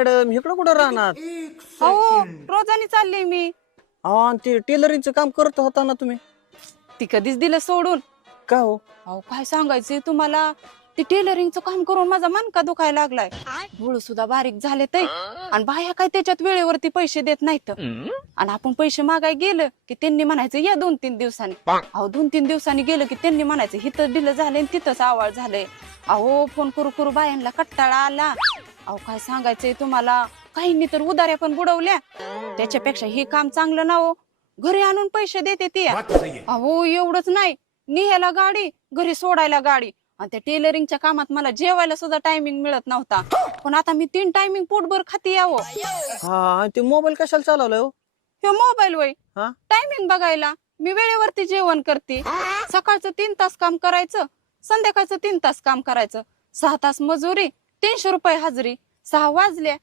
Madam इकडं कुठं राहणार? अहो रोजानी चालले मी. आणि ते टेलरिंगचं काम करत होता ना तुम्ही? ती कधीच दिलं सोडून. का हो? अहो काय सांगायचंय तुम्हाला, ते टेलरिंगचं काम करून माझा मनका दुखायला लागलाय. डोळ सुद्धा बारीक झाले ते, आणि बाया काय त्याच्यात वेळेवरती पैसे देत नाहीत. आणि आपण पैसे मागाय गेलं की त्यांनी म्हणायचं या 2-3 दिवसांनी. अहो 2-3 दिवसांनी गेलं की त्यांनी म्हणायचं हिथं दिलं झालंय तिथंच आवाळ झालंय. अहो फोन करू करू बायांना कट्टाळा आला. अहो काय सांगायचंय तुम्हाला, काहींनी तर उधाऱ्या पण बुडवल्या. त्याच्यापेक्षा हे काम चांगलं ना हो, घरी आणून पैसे देते ती. अहो एवढंच नाही, निघायला गाडी, घरी सोडायला गाडी. आणि त्या टेलरिंगच्या कामात मला जेवायला सुद्धा टायमिंग मिळत नव्हता. पण आता मी 3 टायमिंग पोटभर खाते यावं. हा, आणि ते मोबाईल कशाला चालवलाय हो? हे मोबाईल वय हा? टायमिंग बघायला. मी वेळेवरती जेवण करते. सकाळचं 3 तास काम करायचं, संध्याकाळचं 3 तास काम करायचं. 6 तास मजुरी, 300 रुपये हजरी. 6 वाजल्या